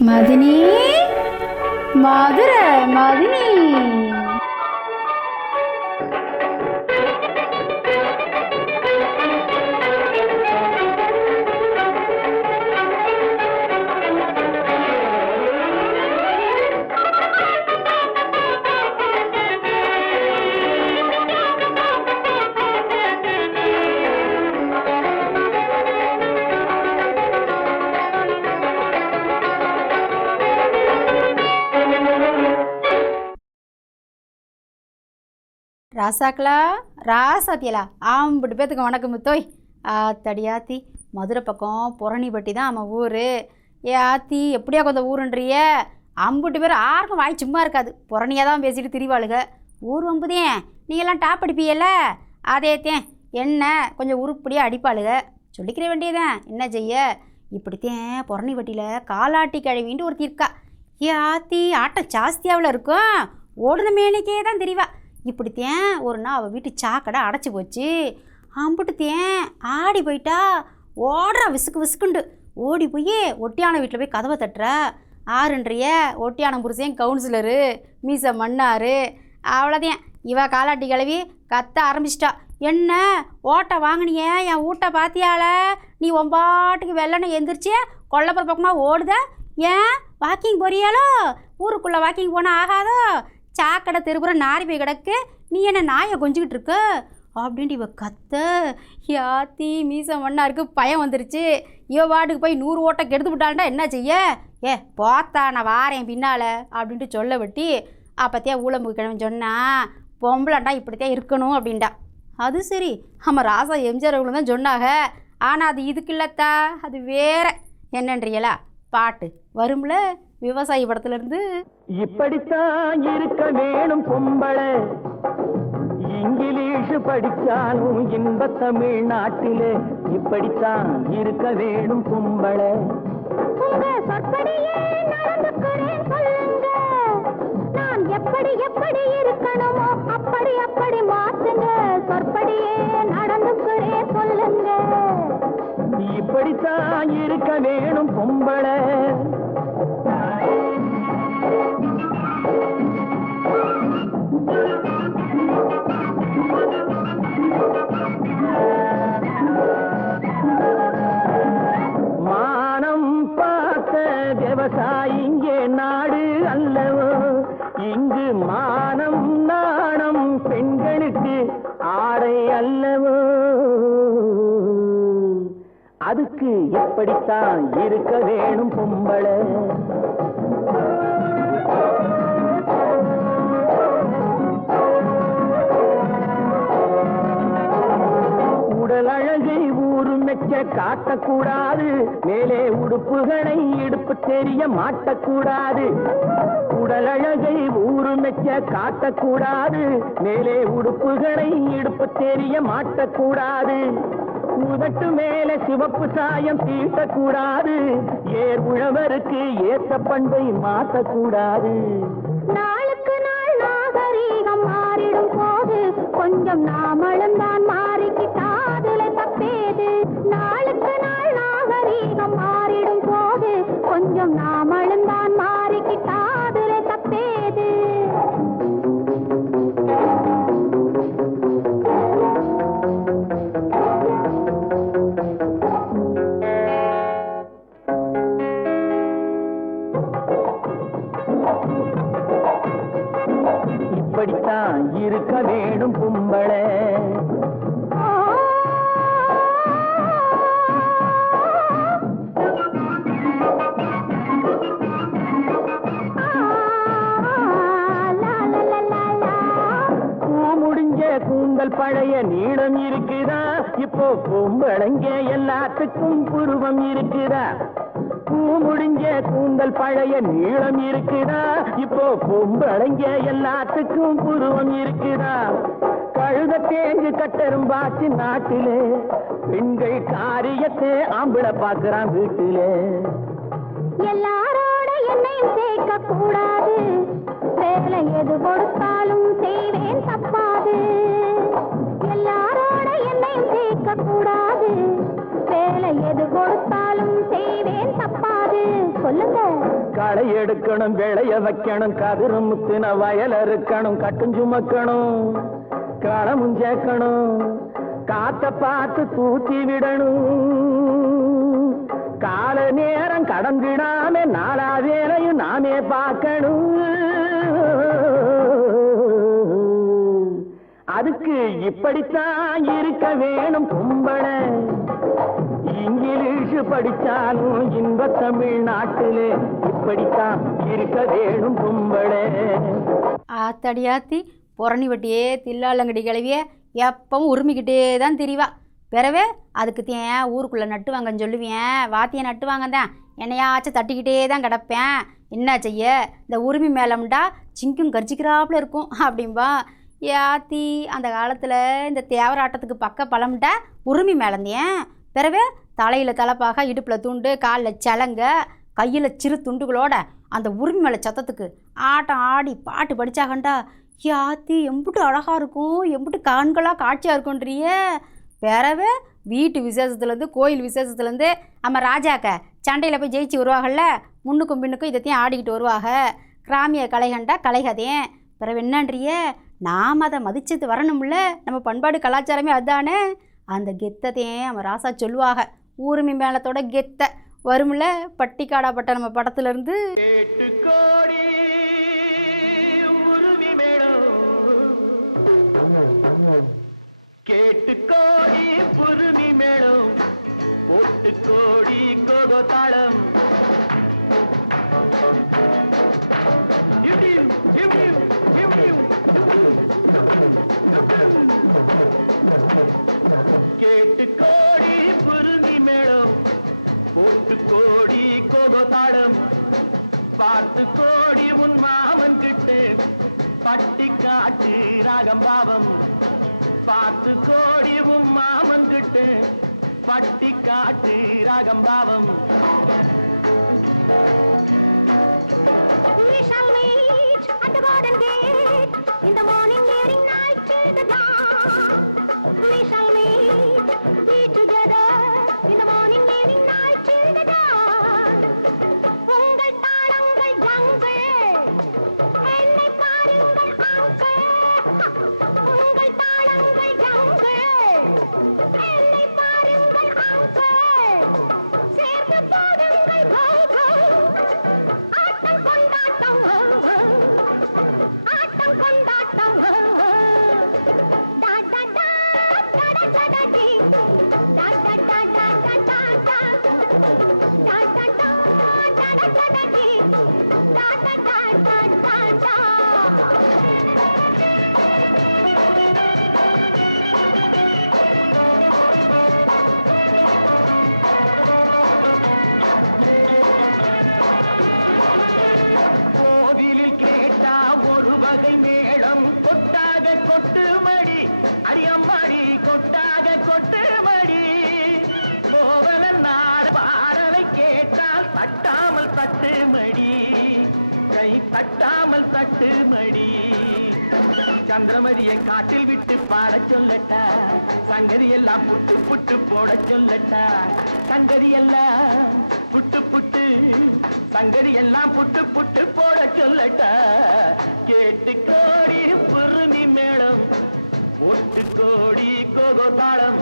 மதினி மதுரை மதினி. ராசாக்களா ராசாத்தியலா? ஆம்பிட்டு பேத்துக்கு வணக்கம் முத்தோய். ஆத்தடி ஆத்தி மதுரை பக்கம் புறணிப்பட்டி தான் நம்ம ஊர். ஏ ஆத்தி எப்படியா கொஞ்சம் ஊருன்றிய அம்புட்டு பேர் யாருக்கும் வாய் சும்மா இருக்காது. புறணியாக தான் பேசிட்டு திரிவாளுக. ஊர் வம்புதே. நீங்கள்லாம் டாப் அடிப்பீல அதேத்தேன் என்ன? கொஞ்சம் உருப்படியாக அடிப்பாளுக. சொல்லிக்கிற வேண்டியதான் என்ன செய்ய? இப்படித்தேன் புறணிப்பட்டியில் காலாட்டி கழுவின்ட்டு ஒருத்தி இருக்கா. ஏ ஆத்தி ஆட்டம் ஜாஸ்தியாவில் இருக்கும் ஓடுன மேனிக்கே தான் தெரியவா இப்படித்தேன் ஒரு நாள் அவள் வீட்டு சாக்கடை அடைச்சி போச்சு. அம்பிட்டுத்தேன். ஆடி போயிட்டா ஓடுற விசுக்கு விசுக்குண்டு. ஓடி போய் ஒட்டியான வீட்டில் போய் கதவை தட்டுற. ஆறுன்றிய ஒட்டியானம் புருஷன் கவுன்சிலரு மீச மன்னாரு அவ்வளோதான் இவ காலாட்டி கிளவி கத்த ஆரம்பிச்சிட்டா. என்ன ஓட்டை வாங்கினிய? என் வீட்டை பாத்தியால? நீ ஒம்பாட்டுக்கு வெள்ளனை எந்திரிச்சு கொல்லப்புற பக்கமாக ஓடுத? ஏன்? வாக்கிங் போறியாலோ ஊருக்குள்ளே வாக்கிங் போனால் ஆகாதோ? சாக்கடை தெருப்புற நாரி போய் கிடக்கு நீ என்ன நாயை கொஞ்சிக்கிட்டு இருக்க? அப்படின்ட்டு இவ கத்த. யாத்தி மீச மண்ணாருக்கு பயம் வந்துருச்சு. இவ வாட்டுக்கு போய் நூறு ஓட்டை கெடுத்து விட்டாண்டா என்ன செய்ய? ஏ போத்தா நான் வாரேன் பின்னால் அப்படின்ட்டு சொல்ல வெட்டி அப்போத்தையா ஊழம்பு கிழமை சொன்னா பொம்பளாண்டா இப்படித்தான் இருக்கணும் அப்படின்டா அது சரி ஆமாம் ராசா எம்ஜிஆர் அவங்களும் தான் சொன்னாங்க ஆனால் அது இதுக்கு இல்லத்தா அது வேற. என்னன்றீங்களா? பாட்டு. வரும்ல? விவசாயி படத்துலேருந்து இப்படித்தான் இருக்க வேணும் பொம்பளை. இங்கிலீஷ் படிச்சாலும் இன்ப தமிழ்நாட்டிலே இப்படித்தான் இருக்க வேணும் பொம்பளை. எப்படி எப்படி இருக்கணுமோ அப்படி அப்படி மாத்துங்க சொற்படியே நடந்துக்கிறேன் சொல்லுங்க. இப்படித்தான் இருக்க வேணும் பொம்பளை. அதுக்கு எப்படித்தான் இருக்க வேணும் பொம்பளை? உடலழகை ஊரு மெச்ச காட்டக்கூடாது. மேலே உடுப்புகளை இடுப்பு தெரிய மாட்டக்கூடாது. உடல் அழகை ஊரு மெச்ச காட்டக்கூடாது. மேலே உடுப்புகளை இடுப்பு தெரிய மாட்டக்கூடாது. பூதட்டு மேல சிவப்பு சாயம் தீட்டக்கூடாது. ஏர் உழவருக்கு ஏத்த பண்பை மாற்றக்கூடாது. நாளுக்கு நாள் நாகரீகம் மாறிடும் போது கொஞ்சம் நாமளும் இப்படித்தான் இருக்க வேணும் பொம்பளை கூந்தல் பழைய நீளம் இருக்குதா? இப்போ பொம்பளைங்க எல்லாத்துக்கும் புருவம் இருக்குதா? பூ முடிஞ்ச கூந்தல் பழைய நீளம் இருக்குதா? பொம்பளைங்க எல்லாத்துக்கும் புருவம் இருக்குதா? கழுத கட்டரும் கட்டெரும்பாச்சு நாட்டிலே பெண்கள் காரியத்தை ஆம்பிட பாக்குறான் வீட்டிலே. எல்லாரோட என்னையும் சேர்க்க கூடாது வேலை எது கொடுத்தாலும் செய்வேன் தப்பாது. எல்லாரோட என்னையும் சேர்க்க கூடாது வேலை எது கொடுத்தாலும் செய்வேன் தப்பாது. சொல்லுங்க. களை எடுக்கணும் விளைய வைக்கணும் கதிரு முத்தின வயல் அறுக்கணும் கட்டும் சுமக்கணும் களமும் சேர்க்கணும் காத்த பார்த்து தூத்தி விடணும். கால நேரம் கடந்திடாம நாலா வேலையும் நாமே பார்க்கணும். அதுக்கு இப்படித்தான் இருக்க வேணும் கும்பலை. இங்கிலீஷ் படிச்சாலும் இன்ப தமிழ்நாட்டிலே இப்படித்தான் இருக்க வேணும் கும்பளை ஆத்தடியாத்தி புறணி வட்டியே தில்லாலங்கடி கிளவியே எப்பவும் உரிமிக்கிட்டே தான் திரிவா. பிறவே அதுக்கு தேன் ஊருக்குள்ளே நட்டுவாங்கன்னு சொல்லுவேன் வாத்தியை நட்டுவாங்க தான் என்னையாச்சும் தட்டிக்கிட்டே தான் கிடப்பேன். என்ன செய்ய? இந்த உரிமை மேலம்டா சிங்கும் கரிச்சிக்கிறாப்புல இருக்கும் அப்படிம்பா. ஏத்தி அந்த காலத்தில் இந்த தேவராட்டத்துக்கு பக்க பழம்டா உரிமை மேலந்தேன். பிறவே தலையில் தலைப்பாக இடுப்பில் துண்டு காலில் சலங்க கையில் சிறு துண்டுகளோட அந்த உரிமை மேலே சத்தத்துக்கு ஆட்டம் ஆடி பாட்டு படித்தாகண்டா யாத்தி எம்புட்டு அழகாக இருக்கும் எம்புட்டு கண்களாக காட்சியாக இருக்கும்ன்றியே. பிறவே வீட்டு விசேஷத்துலேருந்து கோயில் விசேஷத்துலேருந்து நம்ம ராஜாக்க சண்டையில் போய் ஜெயிச்சு வருவாங்கல்ல முன்னுக்கும் பின்னுக்கும் இதைத்தையும் ஆடிக்கிட்டு வருவாங்க கிராமிய கலைகண்டா கலைகதையன். பிறகு என்னன்றிய நாம் அதை மதிச்சது வரணும்ல நம்ம பண்பாடு கலாச்சாரமே அதுதானே அந்த கெத்தத்தையும் நம்ம ராசா சொல்லுவாங்க ஊருமி மேளத்தோட கெத்த. வரும்ல பட்டிக்காடாப்பட்ட நம்ம படத்துலேருந்து. எட்டு கோடி உருவி மேளம். கேட்டு கோடி புருமி மேளம். போட்டு கோடி கோகோ தாளம். இடியும், இடியும், இடியும். கேட்டு கோடி புருமி மேடம் போட்டு கோடி கோகோ தாளம் பார்த்து கோடி உன் மாமன் கிட்டு பட்டி காட்டு ராகம் பாவம் பார்த்து கோடி உன் மாமன் கிட்டு பட்டி காட்டு ராகம் பாவம் Thank you. தட்டு மடி. கை தட்டாமல் தட்டு மடி. சந்திரமதியை காட்டில் விட்டு பாட சொல்லட்டா. சங்கதி எல்லாம் புட்டு புட்டு போட சொல்லட்டா. சங்கதி எல்லாம் புட்டு புட்டு சங்கதி எல்லாம் புட்டு புட்டு போட சொல்லட்டா. கேட்டு கோடி புருமி மேளம் ஒட்டு கோடி கோகோ தாளம்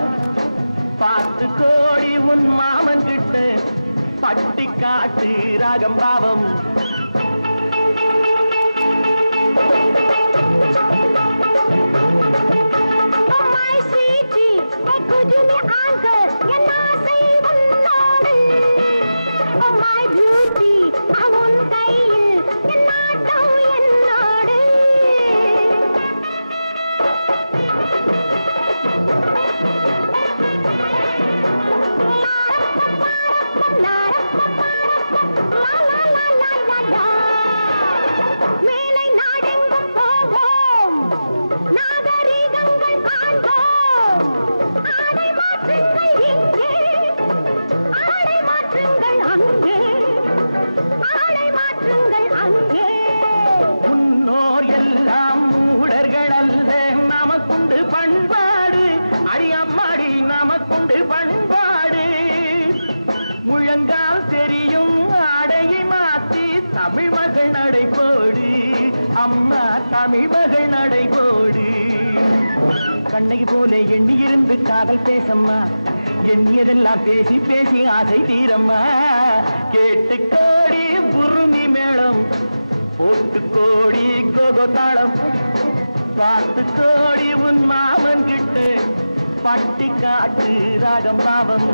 பார்த்து கோடி உன் மாமன் கிட்ட பட்டி காட்டு ராகம் பாவம் கண்ணகி போல எண்ணி இருந்து காதல் பேசம்மா. எண்ணியதெல்லாம் பேசி பேசி ஆசை தீரம்மா. கேட்டு கோடி புருமி மேளம் போட்டு கோடி கோகோ தாளம் பார்த்து கோடி உன் மாமன் கிட்ட பட்டி காட்டு ராகம் பாவம்.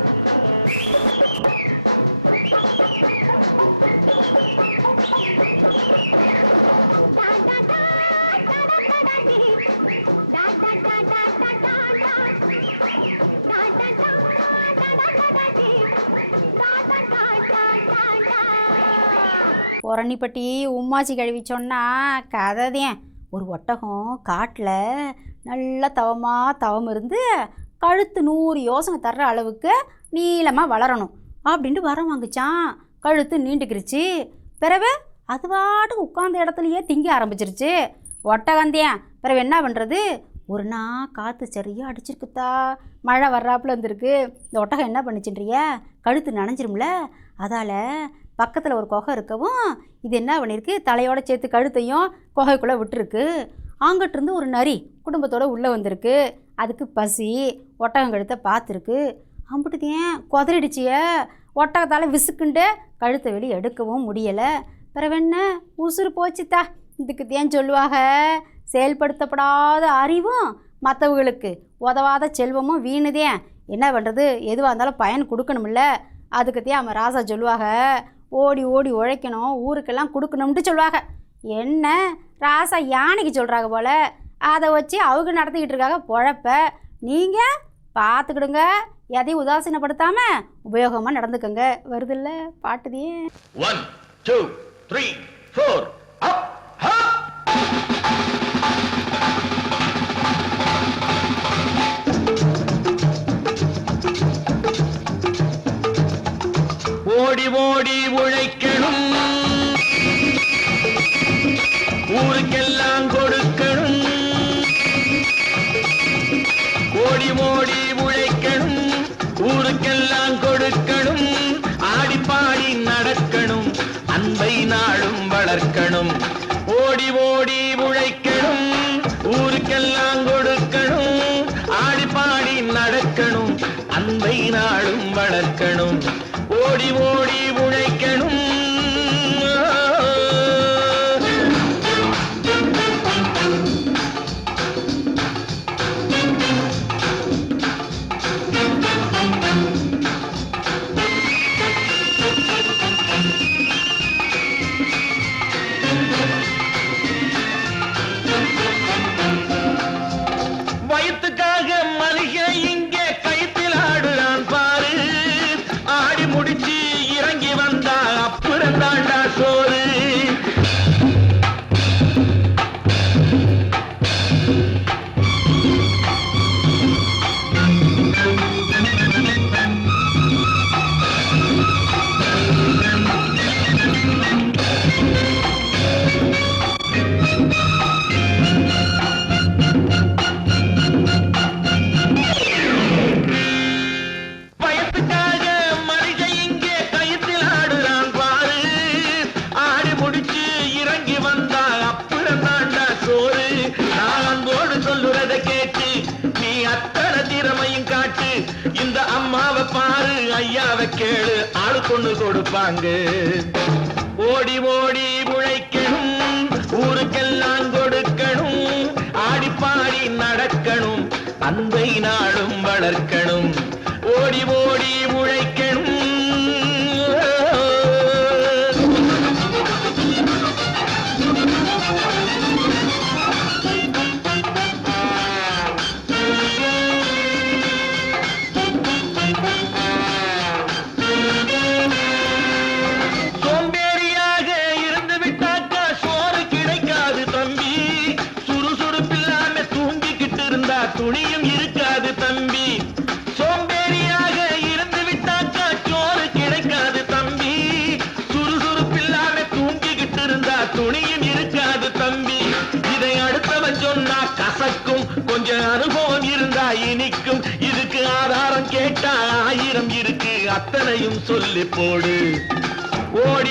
பட்டி உம்மாச்சி கழுவி சொன்னால் கதைதேன் ஒரு ஒட்டகம் காட்டில் நல்லா தவமாக தவம் இருந்து கழுத்து நூறு யோசனை தர்ற அளவுக்கு நீளமாக வளரணும் அப்படின்ட்டு வரம் வாங்குச்சான் கழுத்து நீண்டுக்கிருச்சு. பிறகு அது பாட்டுக்கு உட்காந்த இடத்துலையே திங்க ஆரம்பிச்சிருச்சு. ஒட்டகந்தேன் பிறகு என்ன பண்ணுறது ஒரு நாள் காற்று சரியாக அடிச்சிருக்குத்தா. மழை வர்றாப்புல இருந்திருக்கு. இந்த ஒட்டகம் என்ன பண்ணிச்சுன்றிய? கழுத்து நனைஞ்சிரும்ல. அதால் பக்கத்தில் ஒரு குகை இருக்கவும் இது என்ன பண்ணியிருக்கு தலையோட சேர்த்து கழுத்தையும் குகைக்குள்ளே விட்டுருக்கு. அங்கிட்டிருந்து ஒரு நரி குடும்பத்தோடு உள்ளே வந்திருக்கு. அதுக்கு பசி ஒட்டகம் கழுத்தை பார்த்துருக்கு. அம்பிட்டு ஏன் குதறிடுச்சிய ஒட்டகத்தால் விசுக்குண்டு கழுத்தை வெளியே எடுக்கவும் முடியலை. பிறகு என்ன? உசுறு போச்சுத்தா. இதுக்கு ஏன் சொல்லுவாங்க? செயல்படுத்தப்படாத அறிவும் மற்றவங்களுக்கு உதவாத செல்வமும் வீணுதேன் என்ன பண்ணுறது எதுவாக இருந்தாலும் பயன் கொடுக்கணும்ல. அதுக்குத்தான் அவன் ராசா சொல்லுவாங்க? ஓடி ஓடி உழைக்கணும் ஊருக்கெல்லாம் கொடுக்கணும்ட்டு சொல்லுவாங்க. என்ன? ராசா யானைக்கு சொல்கிறாங்க போல. அதை வச்சு அவங்க நடத்திக்கிட்டு இருக்காங்க. பொழப்ப. நீங்கள் பார்த்துக்கிடுங்க எதையும் உதாசீனப்படுத்தாமல் உபயோகமாக நடந்துக்கோங்க. வருதில்ல பாட்டுதே. ஒன் டூ த்ரீ ஃபோர் அப் நாளும் வளர்க்கணும். ஓடி ஓடி உழைக்கணும். ஊருக்கெல்லாம் கொடுக்கணும். ஆடி பாடி நடக்கணும். அன்பை நாளும் வளர்க்கணும். ஓடி ஓடி உழைக்கணும். கொடுப்பாங்க ஓடி ஓடி உழைக்கணும். ஊருக்கெல்லாம் கொடுக்கணும். ஆடிப்பாடி நடக்கணும். அன்பை நாடும் வளர்க்கணும். அத்தனையும் சொல்லி போடு. ஓடி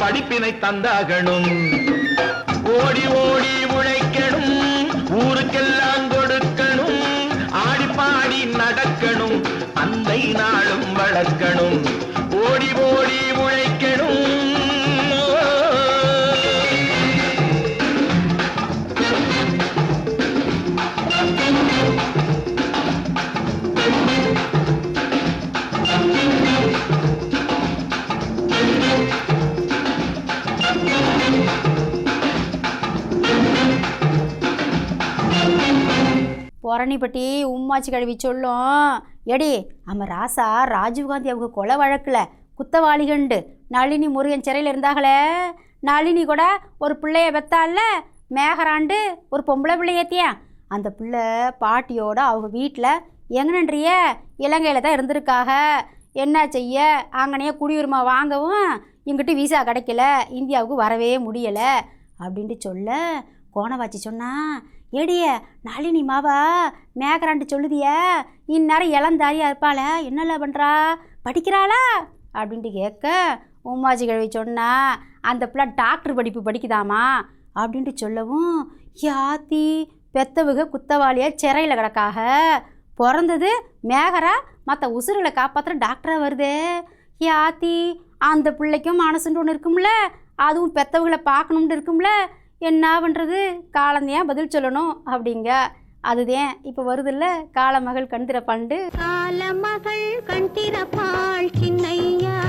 படிப்பினை தந்தாகணும். ஓடி ஓடி உழைக்கணும். ஊருக்கெல்லாம் கொடுக்கணும். ஆடி பாடி நடக்கணும். அன்னை நாளும் வளர்க்கணும். பட்டி உம்மாச்சி கழுவி சொல்லும். எடி நம்ம ராசா ராஜீவ்காந்தி அவங்க கொலை வழக்கில். குத்தவாளிகண்டு. நளினி முருகன் சிறையில் இருந்தாங்களே. நளினி கூட ஒரு பிள்ளைய பெத்தால மேகராண்டு ஒரு பொம்பளை பிள்ளையத்தியா அந்த பிள்ளை பாட்டியோட அவங்க வீட்டில் எங்கனன்றிய இலங்கையில் தான் இருந்திருக்காக. என்ன செய்ய? அங்கனையே குடியுரிமை வாங்கவும் இங்கிட்டு விசா கிடைக்கல. இந்தியாவுக்கு வரவே முடியலை. அப்படின்ட்டு சொல்ல கோணவாச்சி சொன்னால் ஏடிய நளினி மாவா மேகராண்டு சொல்லுதிய இந்நேரம் இளந்தாரியாக இருப்பாள என்னல பண்ணுறா படிக்கிறாளா? அப்படின்ட்டு கேட்க உமாஜி கிழவி சொன்னா அந்த பிள்ளை டாக்டர் படிப்பு படிக்குதாமா? அப்படின்ட்டு சொல்லவும் யாத்தி பெத்தவுக குத்தவாளியாக சிறையில் கிடக்காக. பிறந்தது மேகரா மற்ற உசுர்களை காப்பாற்றுற டாக்டராக வருதே. யாத்தி அந்த பிள்ளைக்கும் மனசுன்னு ஒன்று இருக்கும்ல அதுவும் பெத்தவுகளை பார்க்கணும்னு இருக்கும்ல என்ன பண்ணுறது காலந்தையா பதில் சொல்லணும் அப்படிங்க. அதுதான் இப்போ வருதுல்ல காலமகள் கண்திர பண்டு காலமகள் கண் திறப்பாள் சின்னையா.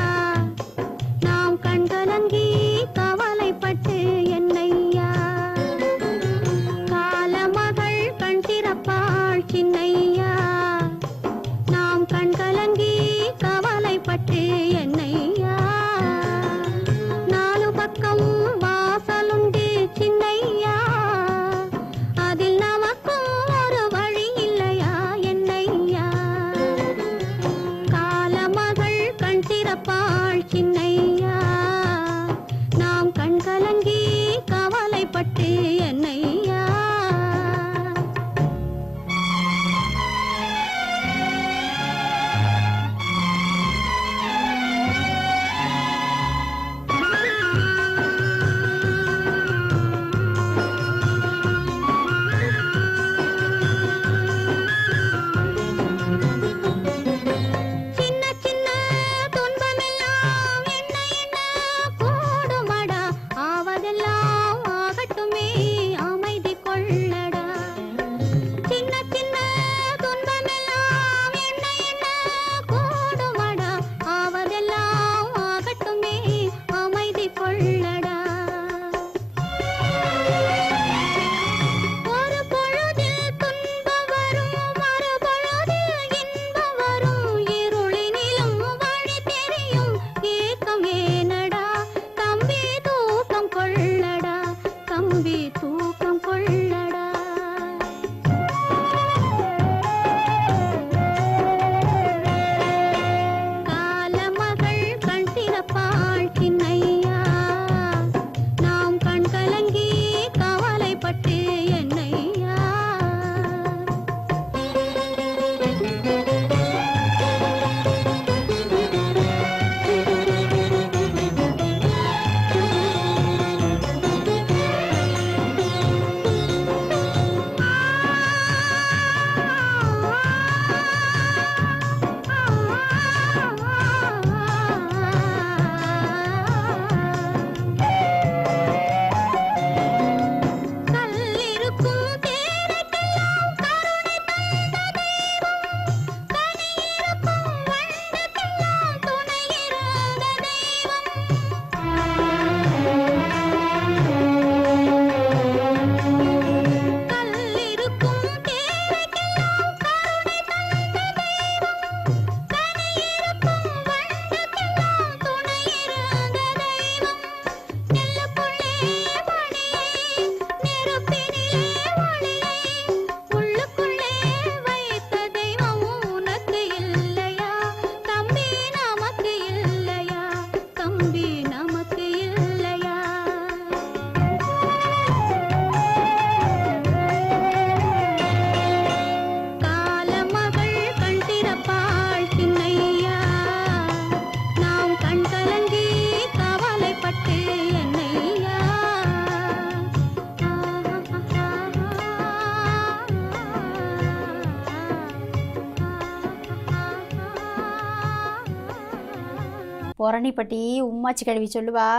புறணிப்பட்டி உம்மாச்சி கழுவி சொல்லுவா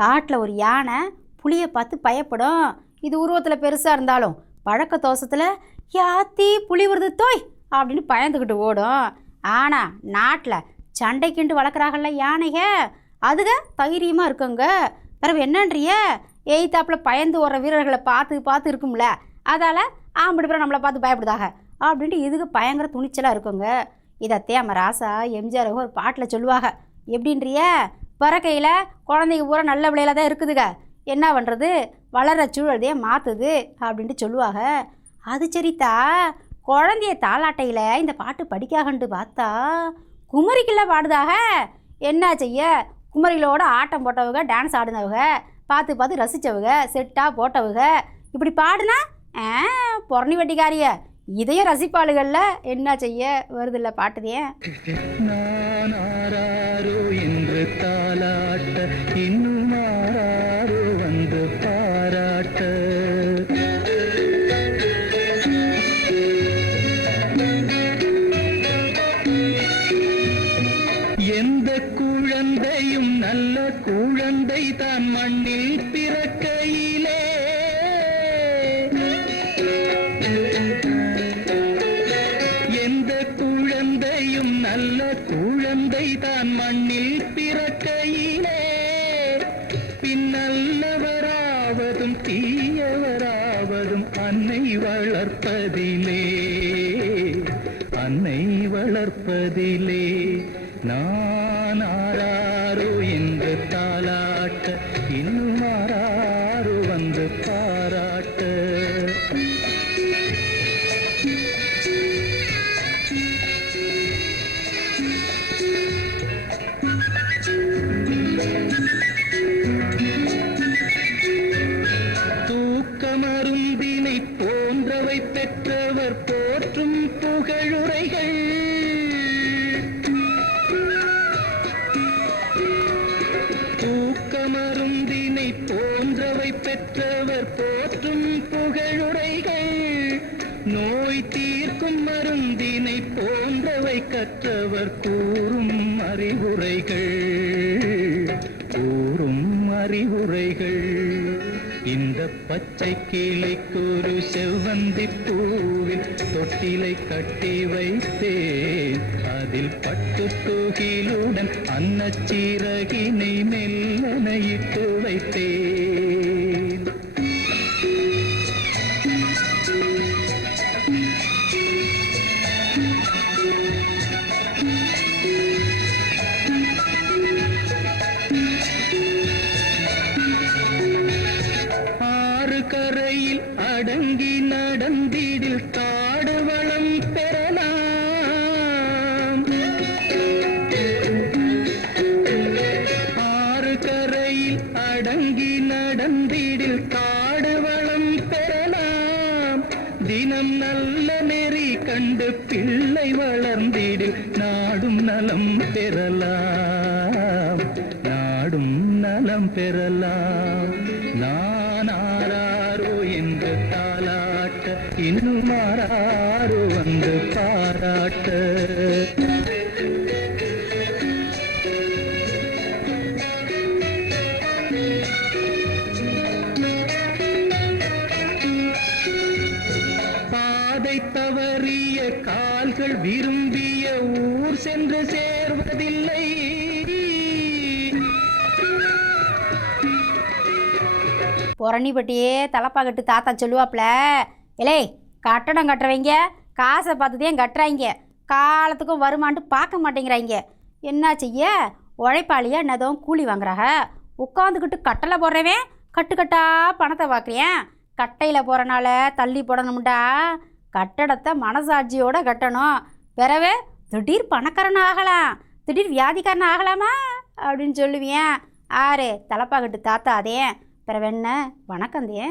காட்டில் ஒரு யானை புளியை பார்த்து பயப்படும். இது உருவத்தில் பெருசாக இருந்தாலும் பழக்க தோசத்தில் யாத்தி புலி வருது தோய் அப்படின்னு பயந்துக்கிட்டு ஓடும். ஆனால் நாட்டில் சண்டைக்குண்டு வளர்க்குறாங்கல்ல யானைக அதுக தைரியமாக இருக்குங்க. பிறகு என்னன்றிய? எய்த்தாப்பில் பயந்து வர்ற வீரர்களை பார்த்து பார்த்து இருக்கும்ல. அதால் ஆம்படி பிறகு நம்மளை பார்த்து பயப்படுதாக அப்படின்ட்டு இதுக்கு பயங்கர துணிச்சலாக இருக்குங்க. இதை தேம ராசா எம்ஜிஆர் ஒரு பாட்டில் சொல்லுவாங்க. எப்படின்றிய? பிறக்கையில் குழந்தைங்க பூரா நல்ல விலையில தான் இருக்குதுங்க என்ன பண்ணுறது வளர சூழலையே மாற்றுது அப்படின்ட்டு சொல்லுவாங்க அது சரித்தா குழந்தைய தாளாட்டையில் இந்த பாட்டு படிக்காகன்ட்டு பார்த்தா குமரிக்குள்ள பாடுதாக. என்ன செய்ய? குமரிகளோட ஆட்டம் போட்டவங்க டான்ஸ் ஆடினவங்க பார்த்து பார்த்து ரசித்தவங்க செட்டாக போட்டவங்க. இப்படி பாடுனா ஆ பொறணி வட்டிக்காரிய இதையும் ரசிப்பாளுகள்ல என்ன செய்ய வருதில்ல பாட்டுதே? நான் ஆராரோ என்று தாலாட்ட இன்னும் ஆராரோ வந்து பாராட்ட. எந்த குழந்தையும் நல்ல குழந்தை தான் மண்ணில் பிறக்கையிலே குழந்தை தான் மண்ணில் பிறக்கையிலே. பின்னல்லவராவதும் தீயவராவதும் அன்னை வளர்ப்பதிலே. அன்னை வளர்ப்பதிலே. புகழுரைகள் தூக்கமருந்தினை போன்றவை பெற்றவர் போற்றும் புகழுரைகள். நோய் தீர்க்கும் மருந்தினை போன்றவை கற்றவர் கூறும் அறிவுரைகள். கூறும் அறிவுரைகள். இந்த பச்சை கிளிக்கு ஒரு செவ்வந்தி பூவில் தொட்டிலை கட்டி வைத்தேன். அதில் பட்டு தூகிலுடன் அன்னச்சீரகினை மெல்லனையிட்டு வைத்தேன். அடங்கி நடந்திடில் விரும்பிய ஊர் சென்று சேர்வதில்லை. புறணிப்பட்டியே தலைப்பாக்கட்டு தாத்தா சொல்லுவாப்ல இலே கட்டடம் கட்டுறவங்க காசை பார்த்துதான் கட்டுறாங்க. காலத்துக்கும் வருமான்ட்டு பார்க்க மாட்டேங்கிறாங்க. என்ன செய்ய? உழைப்பாளியா என்னதும் கூலி வாங்குறாங்க உட்காந்துக்கிட்டு கட்டளை போடுறவன் கட்டுக்கட்டா பணத்தை பார்க்குறேன் கட்டையில் போகிறனால தள்ளி போடணும்டா. கட்டடத்தை மனசாட்சியோடு கட்டணும். பிறவே திடீர் பணக்காரன் ஆகலாம் திடீர் வியாதிக்காரன் ஆகலாமா? அப்படின்னு சொல்லுவியன் ஆறு தலைப்பாக்கட்டு தாத்தா அதே. பிறவென்ன? வணக்கம் தே